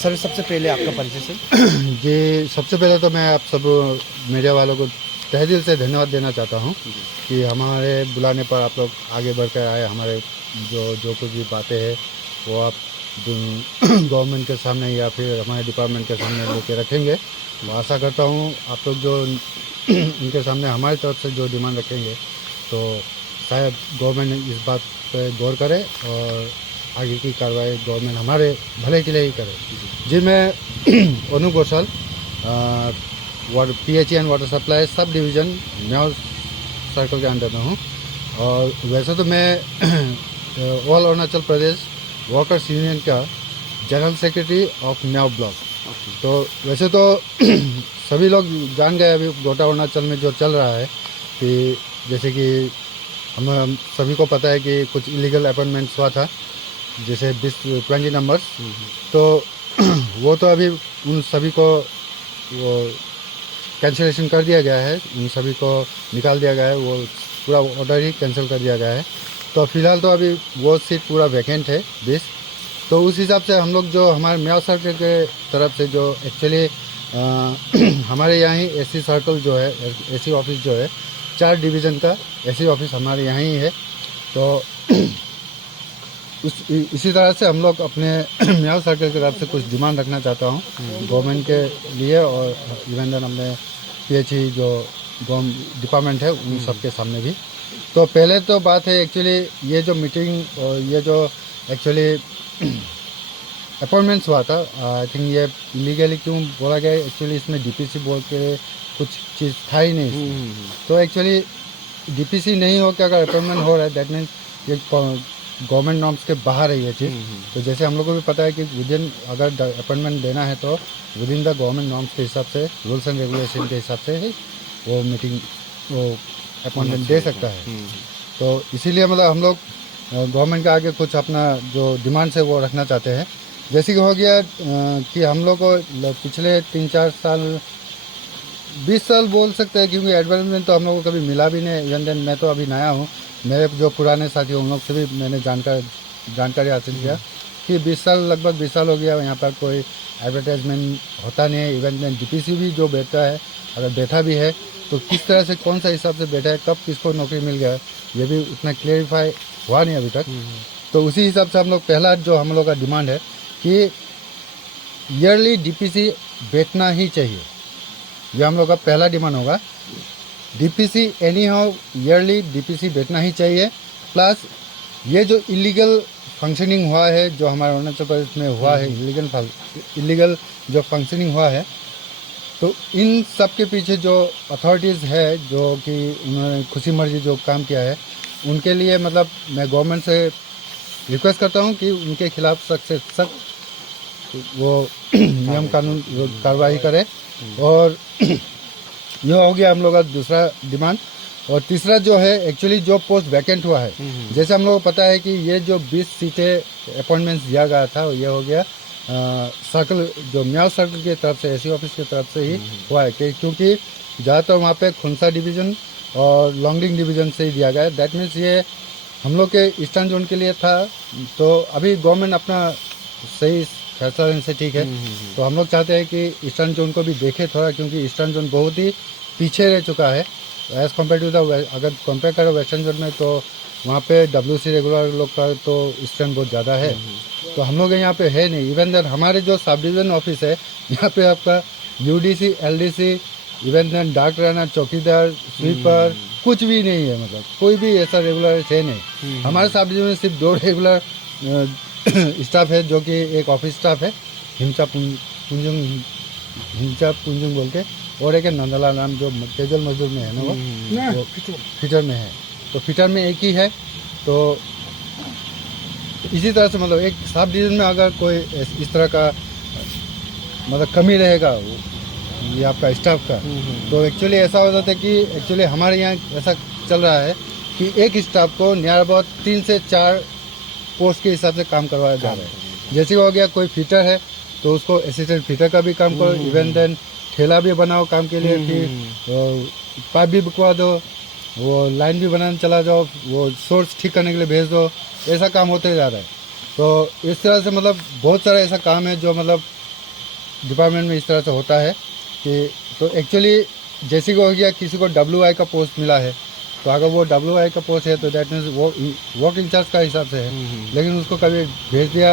Sir सबसे पहले आपका परिचय सर। जी, सबसे पहले तो मैं आप सब मीडिया वालों को तहे दिल से धन्यवाद देना चाहता हूं कि हमारे बुलाने पर आप लोग आगे बढ़कर आए। हमारे जो कुछ भी बातें हैं वो आप गवर्नमेंट के सामने या फिर हमारे डिपार्टमेंट के सामने लेके रखेंगे। तो आशा करता हूं आप लोग जो इनके सामने हमारी तरफ से जो डिमांड रखेंगे तो शायद गवर्नमेंट इस बात पर गौर करे और आगे की कार्रवाई गवर्नमेंट हमारे भले के लिए ही करे। जी, मैं Anu Ghoshal PHE and water supply subdivision Miao circle के अंडर में हूँ। और वैसे तो मैं all Arunachal Pradesh workers union का general secretary of Miao block. तो वैसे तो सभी लोग जान गए अभी गोटा अरुणाचल में जो चल रहा है कि जैसे कि हम सभी को पता है कि कुछ इलीगल अपॉइंटमेंट्स हुआ था, जैसे 20 नंबर्स। तो वो तो अभी उन सभी को वो कैंसिलेशन कर दिया गया है, उन सभी को निकाल दिया गया है, वो पूरा ऑर्डर ही कैंसिल कर दिया गया है। तो फिलहाल तो अभी वो सीट पूरा वैकेंट है 20। तो उस हिसाब से हम लोग जो हमारे म्याओ सर्कल के तरफ से जो एक्चुअली हमारे यहाँ ही एसी सर्कल जो है, एसी ऑफिस जो है 4 डिवीज़न का एसी ऑफिस हमारे यहाँ ही है। तो इसी तरह से हम लोग अपने म्याओ सर्कल की तरफ से कुछ डिमांड रखना चाहता हूँ गवर्नमेंट के लिए और इवन देन अपने PHE जो डिपार्टमेंट है उन सब के सामने भी। तो पहले तो बात है एक्चुअली ये जो मीटिंग और ये जो एक्चुअली अपॉइंटमेंट्स हुआ था, आई थिंक ये इलीगली क्यों बोला गया, एक्चुअली इसमें DPC बोल के कुछ चीज़ था ही नहीं। तो एक्चुअली DPC नहीं हो के अगर अपॉइंटमेंट हो रहा है दैट मीन्स ये गवर्नमेंट नॉर्म्स के बाहर है ये चीज़। तो जैसे हम लोग को भी पता है कि विदिन अगर अपॉइंटमेंट देना है तो विदिन द गवर्नमेंट नॉर्म्स के हिसाब से, रूल्स एंड रेगुलेशन के हिसाब से ही वो मीटिंग वो अपॉइंटमेंट दे सकता है। तो इसीलिए मतलब हम लोग गवर्नमेंट के आगे कुछ अपना जो डिमांड्स है वो रखना चाहते हैं। जैसे कि हो गया कि हम लोग को पिछले 3-4 साल 20 साल बोल सकते हैं, क्योंकि एडवर्टाइजमेंट तो हम लोग को कभी मिला भी नहीं। इवन देन मैं तो अभी नया हूँ, मेरे जो पुराने साथी उन लोग से भी मैंने जानकारी हासिल किया कि 20 साल लगभग 20 साल हो गया यहाँ पर कोई एडवर्टाइजमेंट होता नहीं है। इवन देन DPC भी जो बैठा है, अगर बैठा भी है तो किस तरह से कौन सा हिसाब से बैठा है, कब किसको नौकरी मिल गया, ये भी उतना क्लियरिफाई हुआ नहीं अभी तक। तो उसी हिसाब से हम लोग पहला जो हम लोग का डिमांड है कि ईयरली DPC बैठना ही चाहिए। ये हम लोग का पहला डिमांड होगा। DPC any how yearly DPC बैठना ही चाहिए। प्लस ये जो इलीगल फंक्शनिंग हुआ है जो हमारे अरुणाचल प्रदेश में हुआ है, इलीगल जो फंक्शनिंग हुआ है, तो इन सब के पीछे जो अथॉरिटीज़ है जो कि उन्होंने खुशी मर्जी जो काम किया है, उनके लिए मतलब मैं गवर्नमेंट से रिक्वेस्ट करता हूँ कि उनके खिलाफ सख्त से सख्त वो नियम कानून कार्रवाई करे। और यह हो गया हम लोग का दूसरा डिमांड। और तीसरा जो है एक्चुअली जो पोस्ट वैकेंट हुआ है, जैसे हम लोग को पता है कि ये जो 20 सीटें अपॉइंटमेंट्स दिया गया था ये हो गया सर्कल जो म्याओ सर्कल की तरफ से, एसी ऑफिस की तरफ से ही हुआ है क्योंकि ज़्यादातर वहाँ पे खुनसा डिवीज़न और लॉन्गडिंग डिवीज़न से ही दिया गया है। दैट मीन्स ये हम लोग के ईस्टर्न जोन के लिए था। तो अभी गवर्नमेंट अपना सही फैसला लेने से ठीक है। तो हम लोग चाहते हैं कि ईस्टर्न जोन को भी देखे थोड़ा, क्योंकि ईस्टर्न जोन बहुत ही पीछे रह चुका है एज़ कम्पेयर टू द, अगर कंपेयर करो वेस्टर्न जोन में तो वहाँ पे WC रेगुलर लोग का तो स्ट्रेंथ बहुत ज़्यादा है। तो हम लोग यहाँ पे है नहीं। इवन देन हमारे जो सब डिवीज़न ऑफिस है यहाँ पे आपका UDC, LDC, इवन देन डाक रहना, चौकीदार, स्वीपर कुछ भी नहीं है। मतलब कोई भी ऐसा रेगुलर है नहीं। हमारे सब डिवीज़न में सिर्फ 2 रेगुलर स्टाफ है जो कि एक ऑफिस स्टाफ है हिमचा पुंजुंग बोल के, और एक नंदला नाम जो कैजुअल मजदूर में है ना, वो फिटर में है। तो फिटर में एक ही है। तो इसी तरह से मतलब एक सब डिवीजन में अगर कोई इस तरह का मतलब कमी रहेगा ये आपका स्टाफ का, तो एक्चुअली ऐसा हो जाता है कि एक्चुअली हमारे यहाँ ऐसा चल रहा है कि एक स्टाफ को नियर अबाउट 3 से 4 पोस्ट के हिसाब से काम करवाया जा रहा है। जैसे हो गया कोई फिटर है तो उसको असिस्टेंट फिटर का भी काम करो, इवन देन ठेला भी बनाओ काम के लिए, फिर पाइप भी बिकवा दो, वो लाइन भी बनाने चला जाओ, वो सोर्स ठीक करने के लिए भेज दो। ऐसा काम होते जा रहा है। तो इस तरह से मतलब बहुत सारा ऐसा काम है जो मतलब डिपार्टमेंट में इस तरह से होता है कि तो एक्चुअली जैसे कि हो गया किसी को WI का पोस्ट मिला है, तो अगर वो WI का पोस्ट है तो दैट मीन्स वो वर्क इंचार्ज का हिसाब से है, लेकिन उसको कभी भेज दिया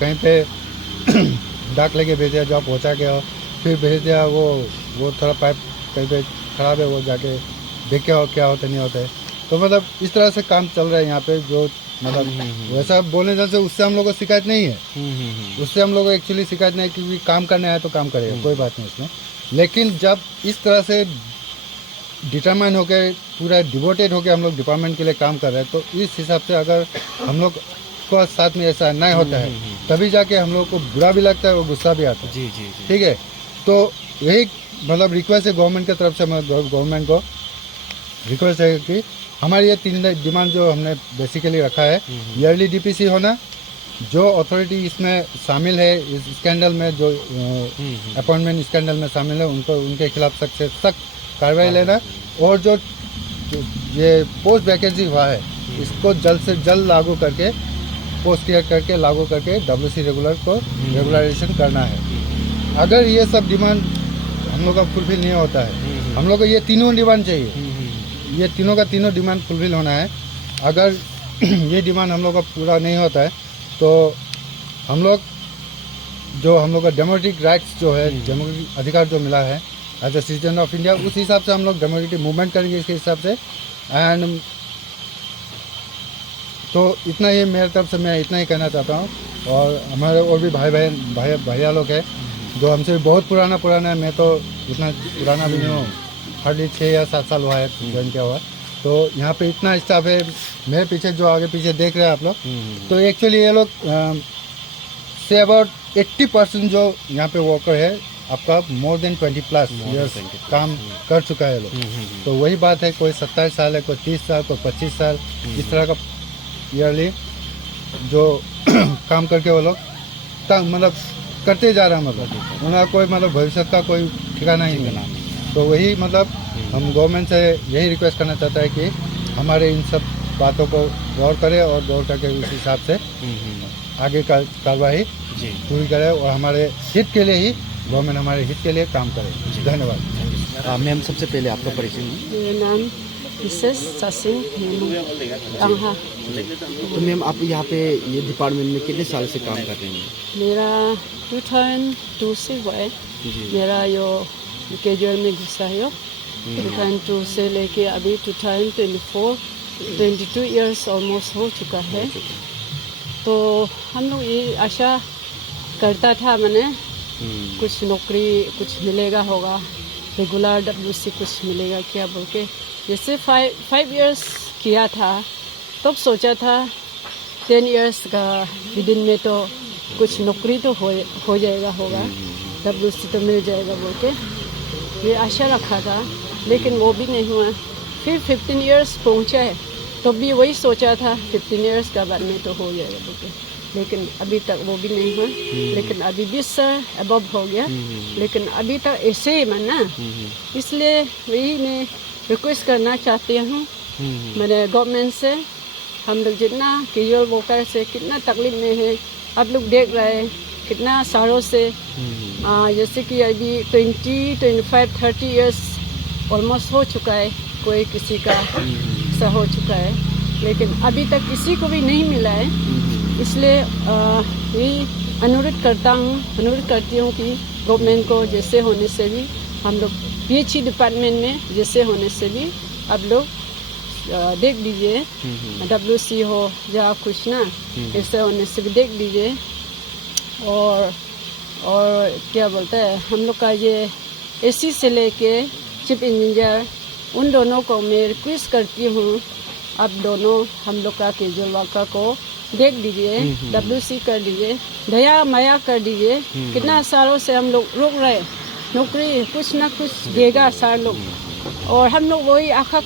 कहीं पे डाक लेके भेज दिया, जॉब पहुँचा के और फिर भेज दिया वो थोड़ा पाइप कहीं पे खराब है, वो जाके देख के क्या होता नहीं होता है। तो मतलब इस तरह से काम चल रहा है यहाँ पे, जो मतलब वैसा बोलने से उससे हम लोग को शिकायत नहीं है, उससे हम लोग को एक्चुअली शिकायत नहीं है, क्योंकि काम करना है तो काम करेगा, कोई बात नहीं उसमें। लेकिन जब इस तरह से डिटरमाइन होकर पूरा डिवोटेड होकर हम लोग डिपार्टमेंट के लिए काम कर रहे हैं, तो इस हिसाब से अगर हम लोग को साथ में ऐसा नहीं होता है तभी जाके हम लोग को बुरा भी लगता है और गुस्सा भी आता है। जी। ठीक है, तो यही मतलब रिक्वेस्ट है गवर्नमेंट की तरफ से, गवर्नमेंट को रिक्वेस्ट है कि हमारी ये 3 डिमांड जो हमने बेसिकली रखा है, ईयरली DPC होना, जो अथॉरिटी इसमें शामिल है इस स्कैंडल में, जो अपॉइंटमेंट स्कैंडल में शामिल है, उनको उनके खिलाफ सख्त से सख्त कार्रवाई लेना, और जो ये पोस्ट वैकेंसी हुआ है इसको जल्द से जल्द लागू करके, पोस्ट क्लियर करके लागू करके WC रेगुलर को रेगुलराइजेशन करना है। अगर ये सब डिमांड हम लोग का फुलफिल नहीं होता है, हम लोग को ये तीनों डिमांड चाहिए, ये तीनों का तीनों डिमांड फुलफिल होना है। अगर ये डिमांड हम लोग का पूरा नहीं होता है तो हम लोग का डेमोक्रेटिक राइट्स जो है, डेमोक्रेटिक अधिकार जो मिला है as a citizen of India, उस हिसाब से हम लोग डेमोक्रेटिक मूवमेंट करेंगे इसके हिसाब से। एंड तो इतना ही मेरे तरफ से मैं इतना ही कहना चाहता हूँ। और हमारे और भी भैया लोग हैं जो हमसे बहुत पुराना है, मैं तो उतना पुराना भी नहीं हूँ, हार्डली 6 या 7 साल हुआ है ज्वाइन किया हुआ। तो यहाँ पे इतना स्टाफ है, मेरे पीछे जो आगे पीछे देख रहे हैं आप लोग, तो एक्चुअली ये लोग से अबाउट 80% जो यहाँ पे वर्कर है आपका मोर देन 20+ ईयर्स काम कर चुका है लोग। तो वही बात है, कोई 27 साल है, कोई 30 साल, कोई 25 साल, इस तरह का ईयरली जो काम करके वो लोग मतलब करते जा रहे हैं, मतलब उनका कोई मतलब भविष्य का कोई ठिकाना ही नहीं है। तो वही मतलब हम गवर्नमेंट से यही रिक्वेस्ट करना चाहता है कि हमारे इन सब बातों को गौर करे और गौर करके उस हिसाब से आगे का कार्रवाई पूरी करे और हमारे हित के लिए ही गवर्नमेंट हमारे हित के लिए काम करे। धन्यवाद। मैम, सबसे पहले आपका परिचय। मेरा नाम मिसेस ससिंग अंहा। तो मैम, आप यहाँ पे ये डिपार्टमेंट में कितने साल से काम कर रहे हैं? मेरा 2002 से हुआ है, मेरा यो कैजुअल में घुसा है, 2002 से लेके अभी 2024 22 इयर्स ऑलमोस्ट हो चुका है। तो हम लोग ये आशा करता था, मैंने कुछ नौकरी कुछ मिलेगा होगा, रेगुलर WC कुछ मिलेगा क्या बोल के, जैसे 5 इयर्स किया था, तब सोचा था 10 इयर्स का विदिन में तो कुछ नौकरी तो हो जाएगा होगा, WC तो मिल जाएगा बोल के ये आशा रखा था, लेकिन वो भी नहीं हुआ। फिर 15 इयर्स पहुंचा है, तो भी वही सोचा था 15 इयर्स का बाद में तो हो जाएगा बोल के, लेकिन अभी तक वो भी नहीं हुआ। लेकिन अभी 20 अबव हो गया, लेकिन अभी तक ऐसे ही माना। इसलिए वही मैं रिक्वेस्ट करना चाहती हूँ मैंने गवर्नमेंट से, हम लोग जितना कैजुअल वर्कर से कितना तकलीफ में है, आप लोग देख रहे हैं कितना सालों से, जैसे कि अभी 20, 25, 30 इयर्स ऑलमोस्ट हो चुका है, कोई किसी का ऐसा हो चुका है, लेकिन अभी तक किसी को भी नहीं मिला है। इसलिए यही अनुरोध करती हूँ कि गवर्नमेंट को जैसे होने से भी हम लोग PH डिपार्टमेंट में जैसे होने से भी आप लोग देख लीजिए, WC हो या कुछ ना, ऐसे होने से भी देख लीजिए। और क्या बोलते हैं, हम लोग का ये AC से लेके चीफ इंजीनियर, उन दोनों को मैं रिक्वेस्ट करती हूँ, आप दोनों हम लोग का कैजुअल वर्कर को देख लीजिए, WC कर दीजिए, दया माया कर दीजिए। कितना सालों से हम लोग रुक रहे, नौकरी कुछ ना कुछ देगा सर लोग, और हम लोग वही आशा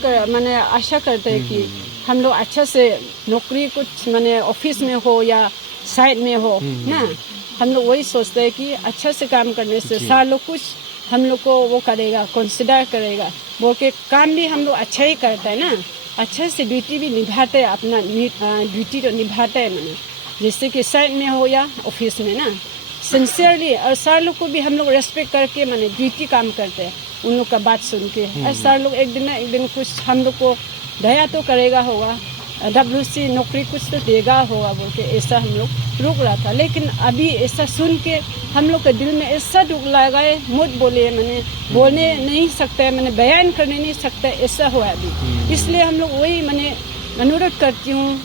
करते हैं कि हम लोग अच्छा से नौकरी कुछ माने ऑफिस में हो या साइड में हो ना, हम लोग वही सोचते हैं कि अच्छा से काम करने से सर लोग कुछ हम लोग को वो करेगा, कंसिडर करेगा, वो के काम भी हम लोग अच्छा ही करता है ना, अच्छे से ड्यूटी भी निभाते हैं, अपना ड्यूटी तो निभाते हैं मैंने, जैसे कि साइड में हो या ऑफिस में ना, सिंसियरली, और सर लोग को भी हम लोग रेस्पेक्ट करके माने ड्यूटी काम करते हैं उन लोग का बात सुन के। और सर लोग एक दिन ना एक दिन कुछ हम लोग को दया तो करेगा होगा, WC नौकरी कुछ तो देगा होगा बोल के ऐसा हम लोग रुक रहा था। लेकिन अभी ऐसा सुन के हम लोग के दिल में ऐसा दुख लगा है, मुझ बोले मैंने बोलने नहीं सकता है, मैंने बयान करने नहीं सकता, ऐसा हुआ अभी। इसलिए हम लोग वही मैंने अनुरोध करती हूँ,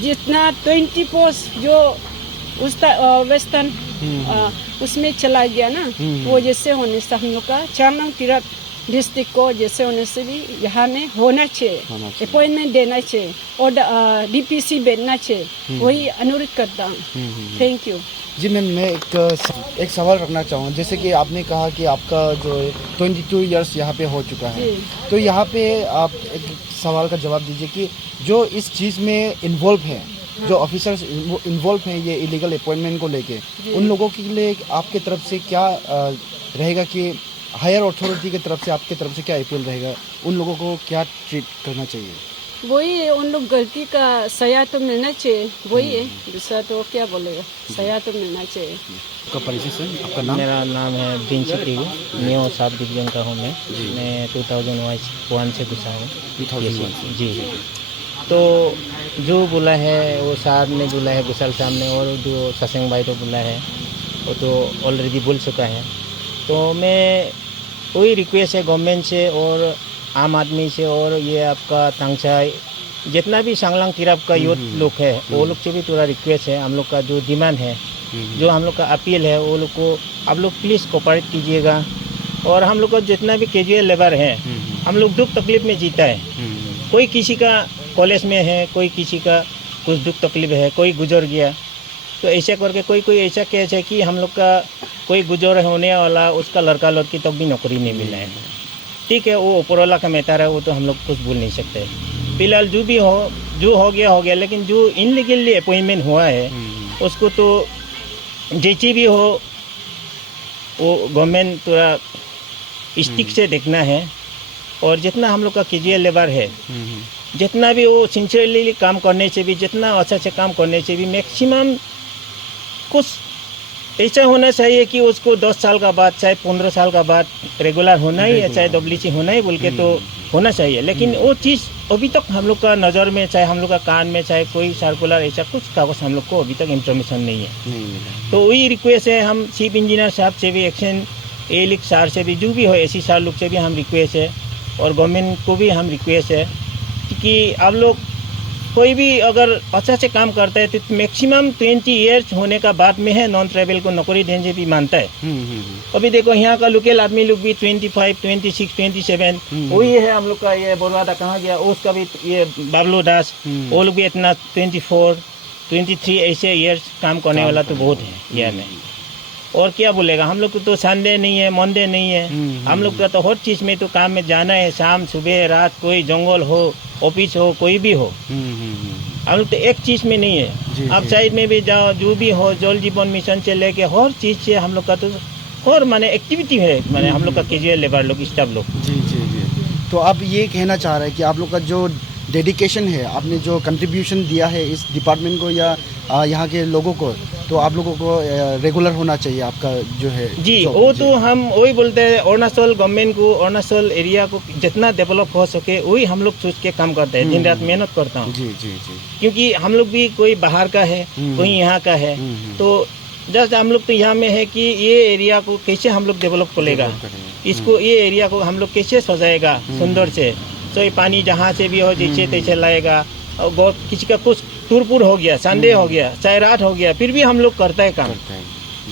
जितना 20 पोस्ट जो उस वेस्टर्न उसमें चला गया ना, वो जैसे होने से हम लोग का चांगलांग तिरप डिस्ट्रिक्ट को जैसे होने से भी यहाँ में होना चाहिए, अपॉइंटमेंट देना चाहिए और DPC बैठना चाहिए, वही अनुरोध करता हूँ। थैंक यू जी मैम, मैं एक सवाल रखना चाहूँगा। जैसे कि आपने कहा कि आपका जो 22 इयर्स यहाँ पे हो चुका है, तो यहाँ पे आप एक सवाल का जवाब दीजिए कि जो इस चीज़ में इन्वॉल्व है, जो ऑफिसर्स इन्वॉल्व हैं ये इलीगल अपॉइंटमेंट को लेके, उन लोगों के लिए आपके तरफ से क्या रहेगा कि हायर अथॉरिटी की तरफ से आपकी तरफ से क्या अपील रहेगा, उन लोगों को क्या ट्रीट करना चाहिए? वही है, उन लोग गलती का सजा तो मिलना चाहिए, वही है, दूसरा तो क्या बोलेगा, सजा तो मिलना चाहिए। आपका परिचय सर, आपका नाम? मेरा नाम है बिंची प्रिगु, न्यू सब डिवीजन का हूँ मैं 2001 से घुसा हूँ। 2001 जी। तो जो बोला है वो साहब ने बोला है, गुसल साहब ने, और जो ससेंग भाई तो बोला है वो तो ऑलरेडी बोल चुका है। तो मैं वही रिक्वेस्ट है गवर्नमेंट से और आम आदमी से और ये आपका तांगचाई जितना भी सांगलांग तिरप का यूथ लोग है वो लोग से भी थोड़ा रिक्वेस्ट है, हम लोग का जो डिमांड है, जो हम लोग का अपील है, वो लोग को आप लोग प्लीज़ कोऑपरेट कीजिएगा। और हम लोग का जितना भी कैजुअल लेबर है, हम लोग दुख तकलीफ में जीता है, कोई किसी का कॉलेज में है, कोई किसी का कुछ दुख तकलीफ है, कोई गुजर गया, तो ऐसा करके कोई ऐसा केस है कि हम लोग का कोई गुजर होने वाला उसका लड़का लड़की तक भी नौकरी नहीं मिला है। ठीक है, वो ऊपर वाला का मेहतर है, वो तो हम लोग कुछ बोल नहीं सकते। फिलहाल जो हो गया, लेकिन जो इनलीगली अपॉइंटमेंट हुआ है उसको तो जैसी भी हो वो गवर्नमेंट थोड़ा स्टिक से देखना है। और जितना हम लोग का कैजुअल लेबर है, जितना भी वो सिंसियरली काम करने से भी, जितना अच्छा से काम करने से भी मैक्सिमम कुछ ऐसा होना चाहिए कि उसको 10 साल का बाद, चाहे 15 साल का बाद रेगुलर होना ही है, चाहे WC होना ही बोल के तो होना चाहिए। लेकिन वो चीज़ अभी तक हम लोग का नज़र में, चाहे हम लोग का कान में, चाहे कोई सर्कुलर ऐसा कुछ कागज हम लोग को अभी तक इन्फॉर्मेशन नहीं है। तो वही रिक्वेस्ट है, हम चीफ इंजीनियर साहब से भी, एक्शन लिख सार से भी, जो भी हो ऐसी सार लोग से भी हम रिक्वेस्ट है, और गवर्नमेंट को भी हम रिक्वेस्ट है कि आप लोग कोई भी अगर अच्छा से काम करता है तो मैक्सिमम 20 ईयर्स होने का बाद में है नॉन ट्राइबल को नौकरी देने से भी मानता है। अभी देखो यहाँ का लोकल आदमी लोग भी 25, 26, 27 वही है। हम लोग का ये बोलवादा कहाँ गया, उसका भी ये बाबलू दास, वो लोग भी इतना 24, 23 ऐसे ईयर्स काम करने वाला तो बहुत है यहाँ में। और क्या बोलेगा, हम लोग को तो संडे नहीं है, मंडे नहीं है, हम लोग का तो हर चीज़ में तो काम में जाना है, शाम सुबह रात, कोई जंगल हो, ऑफिस हो, कोई भी हो, हम लोग तो एक चीज़ में नहीं है। आप साइड में भी जाओ, जो भी हो, जल जीवन मिशन से लेके हर चीज़ से हम लोग का तो और माने एक्टिविटी है, माने हम लोग का कैजुअल लेबर लोग, स्टाफ लोग। जी। तो आप ये कहना चाह रहे हैं कि आप लोग का जो डेडिकेशन है, आपने जो कंट्रीब्यूशन दिया है इस डिपार्टमेंट को या यहाँ के लोगों को, तो आप लोगों को रेगुलर होना चाहिए आपका जो है जी। वो तो हम वही बोलते हैं, अरुणाचल गवर्नमेंट को, अरुणाचल एरिया को जितना डेवलप हो सके वही हम लोग सोच के काम करते हैं, दिन रात मेहनत करता हूँ। जी। क्योंकि हम लोग भी कोई बाहर का है, कोई यहाँ का है, तो जस्ट हम लोग तो यहाँ में है कि ये एरिया को कैसे हम लोग डेवलप करेगा, इसको ये एरिया को हम लोग कैसे सजाएगा सुंदर से, तो ये पानी जहाँ से भी हो जैसे तैसे लाएगा। और किसी का कुछ टूरपुर हो गया, संडे हो गया, चाहे रात हो गया, फिर भी हम लोग करते हैं काम,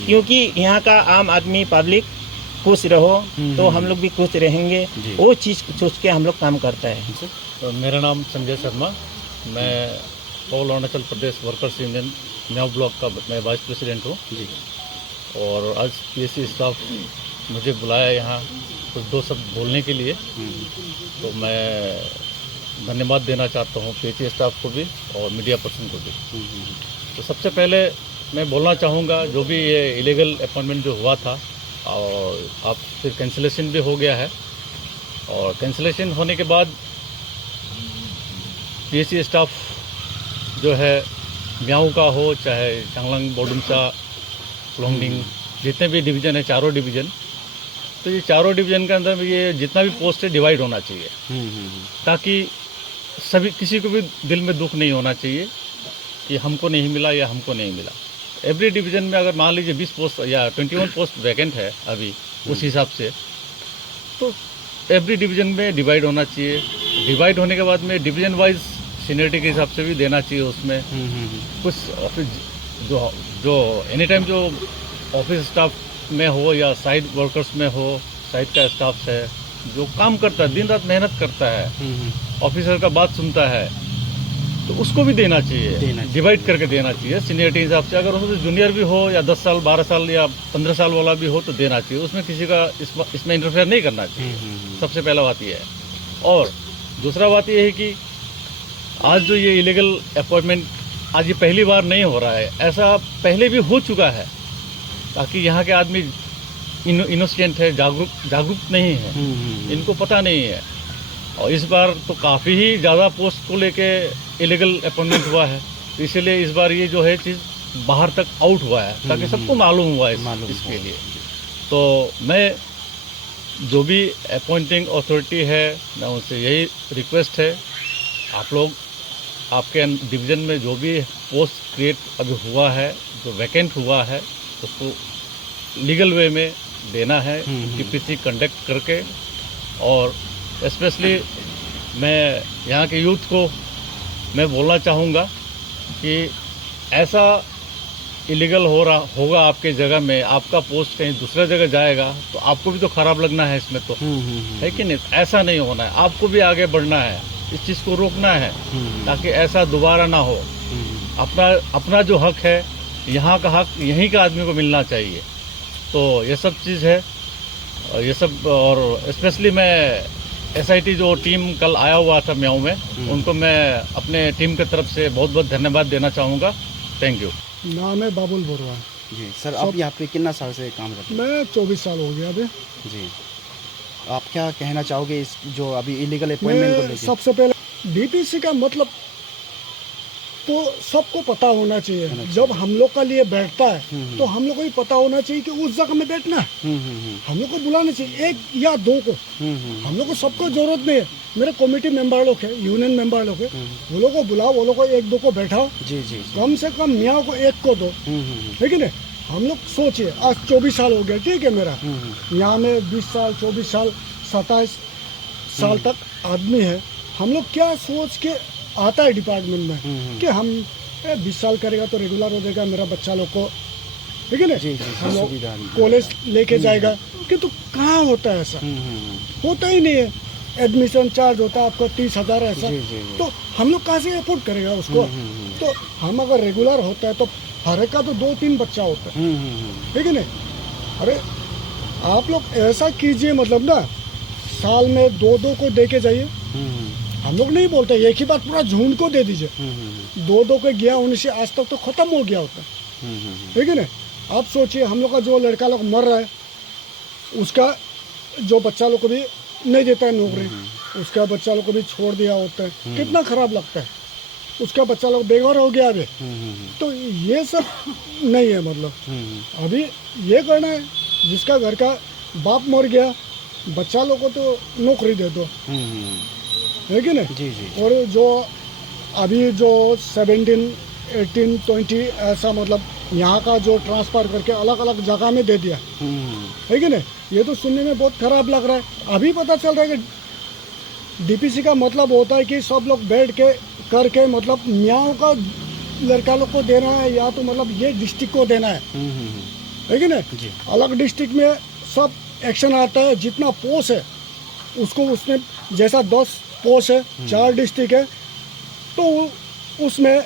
क्योंकि यहाँ का आम आदमी पब्लिक खुश रहो तो हम लोग भी खुश रहेंगे, वो चीज़ सोच के हम लोग काम करता है। तो मेरा नाम संजय शर्मा, मैं all Arunachal Pradesh workers union न्याव block का मैं वाइस प्रेसिडेंट हूँ। और आज PSC स्टाफ मुझे बुलाया यहाँ कुछ दो शब्द बोलने के लिए, तो मैं धन्यवाद देना चाहता हूँ PSC स्टाफ को भी और मीडिया पर्सन को भी। तो सबसे पहले मैं बोलना चाहूँगा, जो भी ये इलीगल अपॉइंटमेंट जो हुआ था और अब फिर कैंसिलेशन भी हो गया है, और कैंसिलेशन होने के बाद PSC स्टाफ जो है म्याऊ का हो, चाहे चांगलांग बोडुमसा प्लॉन्डिंग, जितने भी डिवीजन है, चारों डिवीजन, तो ये चारों डिवीजन के अंदर ये जितना भी पोस्ट है डिवाइड होना चाहिए, ताकि सभी किसी को भी दिल में दुख नहीं होना चाहिए कि हमको नहीं मिला या हमको नहीं मिला। एवरी डिवीजन में अगर मान लीजिए 20 पोस्ट या 21 पोस्ट वैकेंट है अभी उस हिसाब से, तो एवरी डिवीजन में डिवाइड होना चाहिए। डिवाइड होने के बाद में डिवीजन वाइज सीनियरिटी के हिसाब से भी देना चाहिए उसमें। कुछ ऑफिस जो एनी टाइम जो ऑफिस स्टाफ में हो या साइड वर्कर्स में हो, साइड का स्टाफ है जो काम करता है, दिन रात मेहनत करता है, ऑफिसर का बात सुनता है, तो उसको भी देना चाहिए, डिवाइड करके देना चाहिए सीनियरिटी हिसाब से। अगर उसमें जूनियर भी हो या 10 साल 12 साल या 15 साल वाला भी हो तो देना चाहिए, उसमें किसी का इसमें इंटरफेयर नहीं करना चाहिए। सबसे पहला बात यह है। और दूसरा बात यह है कि आज जो ये इलीगल अपॉइंटमेंट आज ये पहली बार नहीं हो रहा है, ऐसा पहले भी हो चुका है, ताकि यहाँ के आदमी इनोसेंट है, जागरूक नहीं है, इनको पता नहीं है। और इस बार तो काफ़ी ही ज़्यादा पोस्ट को लेके इलीगल अपॉइंटमेंट हुआ है, तो इसीलिए इस बार ये जो है चीज़ बाहर तक आउट हुआ है, ताकि सबको मालूम हुआ है इसके लिए। तो मैं जो भी अपॉइंटिंग अथॉरिटी है, मैं उनसे यही रिक्वेस्ट है, आप लोग आपके डिवीज़न में जो भी पोस्ट क्रिएट अभी हुआ है, जो वैकेंट हुआ है, उसको लीगल वे में देना है, डीपीसी कंडक्ट करके। और स्पेशली मैं यहाँ के यूथ को मैं बोलना चाहूँगा कि ऐसा इलीगल होगा आपके जगह में, आपका पोस्ट कहीं दूसरा जगह जाएगा तो आपको भी तो खराब लगना है इसमें, तो है कि नहीं? ऐसा नहीं होना है, आपको भी आगे बढ़ना है, इस चीज़ को रोकना है ताकि ऐसा दोबारा ना हो। अपना जो हक है, यहाँ का हक यहीं का आदमी को मिलना चाहिए। तो ये सब चीज़ है, और ये सब, और स्पेशली मैं SIT जो टीम कल आया हुआ था म्याऊं में, उनको मैं अपने टीम की तरफ से बहुत बहुत धन्यवाद देना चाहूँगा। Thank you. नाम है बाबुल बोरवा। जी सर, आप यहाँ पे कितना साल से काम करते हैं? मैं 24 साल हो गया अभी। जी, आप क्या कहना चाहोगे इस जो अभी इलीगल अपॉइंटमेंट को लेकर? सबसे पहले डीपीसी का मतलब तो सबको पता होना चाहिए। जब हम लोग का लिए बैठता है तो हम लोग को भी पता होना चाहिए कि उस जगह में बैठना है। हम लोग को बुलाना चाहिए, एक या दो को। हम लोग को सबको जरूरत नहीं है। मेरे कमेटी मेंबर लोग है, यूनियन मेंबर लोग है, वो लोग को बुलाओ, वो लोग को एक दो को बैठाओ। जी जी, कम से कम मियाँ को एक को दो, ठीक है ना? हम लोग सोचिए, आज 24 साल हो गया, ठीक है मेरा, यहाँ में 20 साल 24 साल 27 साल तक आदमी है। हम लोग क्या सोच के आता है डिपार्टमेंट में कि हम 20 साल करेगा तो रेगुलर हो जाएगा मेरा बच्चा लोग को, ठीक है ना? हम लोग कॉलेज लेके जाएगा, किंतु कहाँ होता है ऐसा? होता ही नहीं है। एडमिशन चार्ज होता है आपको 30,000 ऐसा, तो हम लोग कहाँ से अफोर्ड करेगा उसको? तो हम अगर रेगुलर होता है तो हर एक का तो 2-3 बच्चा होता है, ठीक है ना? अरे आप लोग ऐसा कीजिए, मतलब ना साल में 2-2 को दे के जाइए। हम लोग नहीं बोलते एक ही बात पूरा झुंड को दे दीजिए। 2-2 को गया होने से आज तक तो खत्म हो गया होता, ठीक है ना? आप सोचिए, हम लोग का जो लड़का लोग मर रहा है, उसका जो बच्चा लोग को भी नहीं देता है नौकरी, उसका बच्चा लोग को भी छोड़ दिया होता है, कितना खराब लगता है। उसका बच्चा लोग बेघर हो गया अभी, तो ये सब नहीं है। मतलब अभी ये करना है, जिसका घर का बाप मर गया, बच्चा लोग को तो नौकरी दे दो, है कि नहीं? जी जी। और जो अभी जो 17, 18, 20 ऐसा, मतलब यहाँ का जो ट्रांसफर करके अलग अलग जगह में दे दिया, है कि नहीं? ये तो सुनने में बहुत खराब लग रहा है। अभी पता चल रहा है कि डीपीसी का मतलब होता है कि सब लोग बैठ के करके, मतलब मियाँ का लड़का लोग को देना है, या तो मतलब ये डिस्ट्रिक्ट को देना है कि नहीं? अलग डिस्ट्रिक्ट में सब एक्शन आता है, जितना पोस्ट है उसको, उसमें जैसा 10 पोस्ट है, 4 डिस्ट्रिक्ट है, तो उसमें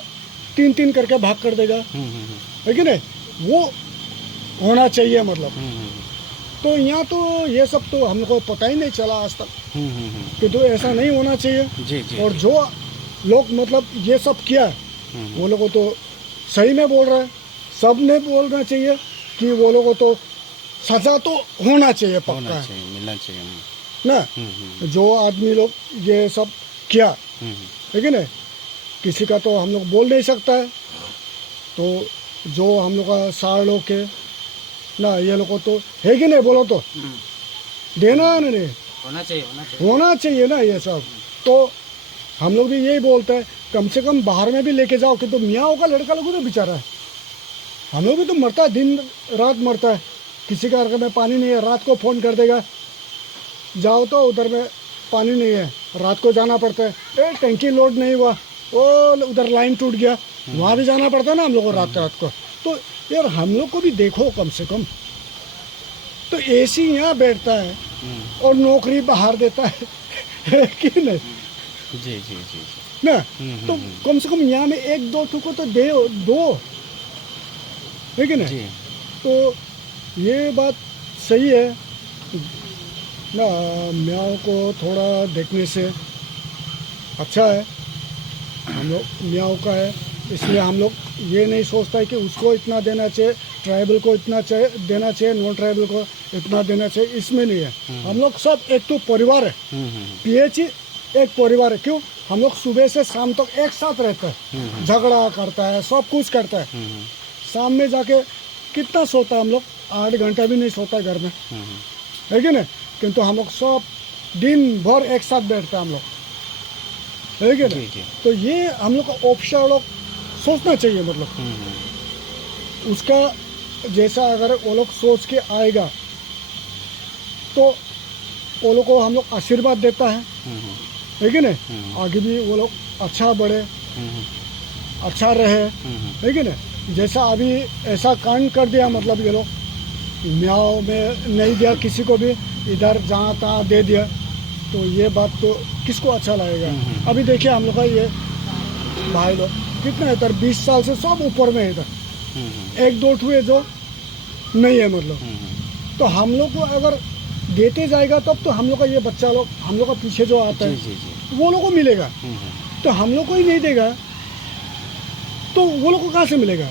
3-3 करके भाग कर देगा, है कि नहीं? वो होना चाहिए मतलब। तो यहाँ तो ये सब तो हम लोग को पता ही नहीं चला आज तक कि तो ऐसा नहीं होना चाहिए। जी जी। और जो लोग मतलब ये सब किया वो लोगों तो सही में बोल रहा है, सब ने बोलना चाहिए कि वो लोगों तो सजा तो होना चाहिए, पक्का है, मिलना चाहिए ना। जो आदमी लोग ये सब किया, है कि नहीं? किसी का तो हम लोग बोल नहीं सकता है। तो जो हम लोग का सार लोग के ना ये लोग को तो है कि नहीं बोलो तो देना है ना, नहीं होना चाहिए ना ये सब। तो हम लोग भी यही बोलते हैं कम से कम बाहर में भी लेके जाओ कि तो मियाँ का लड़का लोग तो बेचारा है, हम लोग भी तो मरता है, दिन रात मरता है। किसी का घर में पानी नहीं है, रात को फ़ोन कर देगा जाओ तो उधर में पानी नहीं है, रात को जाना पड़ता है। टंकी लोड नहीं हुआ, वो उधर लाइन टूट गया, वहाँ भी जाना पड़ता है ना हम लोग को रात को। तो यार हम लोग को भी देखो कम से कम। तो एसी यहाँ बैठता है और नौकरी बाहर देता है कि नहीं? जी जी जी ना तो कम से कम यहाँ में एक दो ठुको तो दो है कि नहीं? जी तो ये बात सही है ना, मियाँ को थोड़ा देखने से अच्छा है। हम लोग मियाँ का है इसलिए हम लोग ये नहीं सोचता है कि उसको इतना देना चाहिए, ट्राइबल को इतना देना चाहिए, नॉन ट्राइबल को इतना देना चाहिए, इसमें नहीं है। हम लोग सब एक तो परिवार है, PH एक परिवार है। क्यों? हम लोग सुबह से शाम तक एक साथ रहते हैं, झगड़ा करता है, सब कुछ करता है। शाम में जाके कितना सोता है हम लोग, 8 घंटा भी नहीं सोता घर में, है कि नहीं? किंतु हम लोग सब दिन भर एक साथ बैठते हैं हम लोग, है कि नहीं? तो ये हम लोग का ऑफिसर लोग सोचना चाहिए, मतलब उसका जैसा अगर वो लोग सोच के आएगा तो वो लोग को हम लोग आशीर्वाद देता है कि नहीं? आगे भी वो लोग अच्छा बढ़े, अच्छा रहे, है कि नहीं? जैसा अभी ऐसा कांड कर दिया, मतलब ये लोग म्याओ में नहीं दिया किसी को भी, इधर जहाँ तहाँ दे दिया, तो ये बात तो किसको अच्छा लगेगा? अभी देखिए हम लोग का ये भाई लोग कितना इधर 20 साल से सब ऊपर में है, इधर एक दो ठुए जो नहीं है, मतलब तो हम लोग को अगर देते जाएगा तब तो हम लोग का ये बच्चा लोग हम लोग का पीछे जो आता है वो लोग को मिलेगा। तो हम लोग को ही नहीं देगा तो वो लोग को कहाँ से मिलेगा?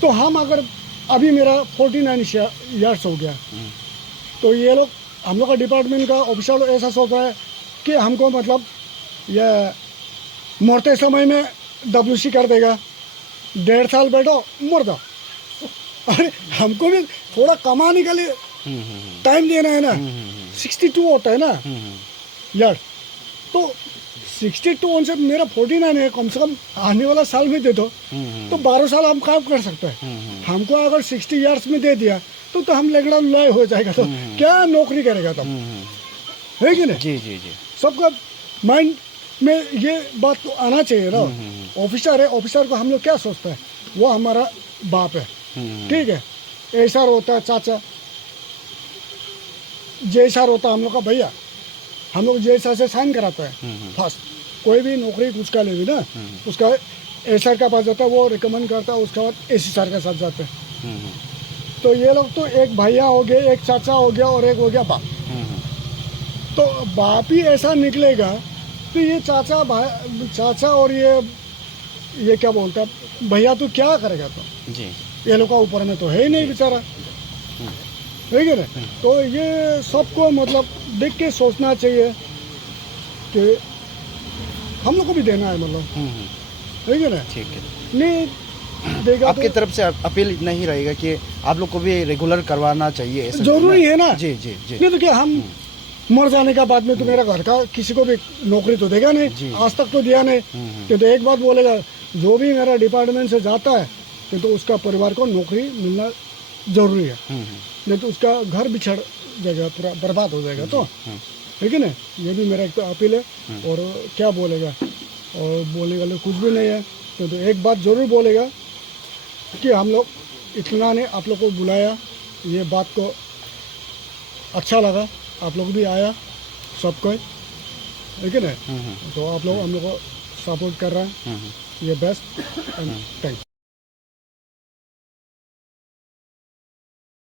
तो हम अगर अभी मेरा 49 ईयर्स हो गया, तो ये लोग हम लोग का डिपार्टमेंट का ऑफिसर लोग ऐसा सोच रहा है कि हमको मतलब ये मरते समय में WC कर देगा, 1.5 साल बैठो मर जाओ। अरे हमको भी थोड़ा कमाने के लिए टाइम देना है ना। 62 होता है ना यार, तो 62 से मेरा 49 है, कम से कम आने वाला साल में दे दो तो 12 साल हम काम कर सकते हैं। हमको अगर 60 ईयर्स में दे दिया तो हम लेगड़ा लुलाय हो जाएगा, तो क्या नौकरी करेगा तब, है कि नहीं? जी जी जी सबका माइंड में ये बात तो आना चाहिए ना। ऑफिसर है, ऑफिसर को हम लोग क्या सोचता है, वो हमारा बाप है, ठीक है? ऐसा होता है चाचा, जैसा होता है हम लोग का भैया, हम लोग जैसा से साइन कराता है फर्स्ट। कोई भी नौकरी उसका ले भी ना, उसका SR का पास जाता है, वो रिकमेंड करता है, उसके बाद AC सर के साथ जाते हैं। तो ये लोग तो एक भैया हो गए, एक चाचा हो गया और एक हो गया बाप। तो बाप ही ऐसा निकलेगा तो ये चाचा और ये क्या बोलता है भैया, तो क्या करेगा? तो जी ये लोग का ऊपर में तो है ही नहीं बेचारा, है कि नहीं? तो ये सबको मतलब देख के सोचना चाहिए कि हम लोग को भी देना है, मतलब है कि नहीं? ठीक है। नहीं देगा आपकी तो तरफ से अपील इतना ही रहेगा कि आप लोग को भी रेगुलर करवाना चाहिए, ऐसा जरूरी है ना। जी जी जी नहीं तो क्या हम मर जाने का बाद में तो मेरा घर का किसी को भी नौकरी तो देगा नहीं, आज तक तो दिया नहीं। तो एक बात बोलेगा, जो भी मेरा डिपार्टमेंट से जाता है तो उसका परिवार को नौकरी मिलना जरूरी है, नहीं तो उसका घर बिछड़ जाएगा, पूरा बर्बाद हो जाएगा। तो है कि नहीं? ये भी मेरा एक तो अपील है। और क्या बोलेगा, और बोलने का कुछ भी नहीं है। तो एक बात जरूर बोलेगा कि हम लोग इतना ने आप लोग को बुलाया, ये बात को अच्छा लगा, आप लोग भी आया सबको, है कि नहीं? तो आप लोग हम लोग को सपोर्ट कर रहे हैं, ये बेस्ट एंड थैंक्स।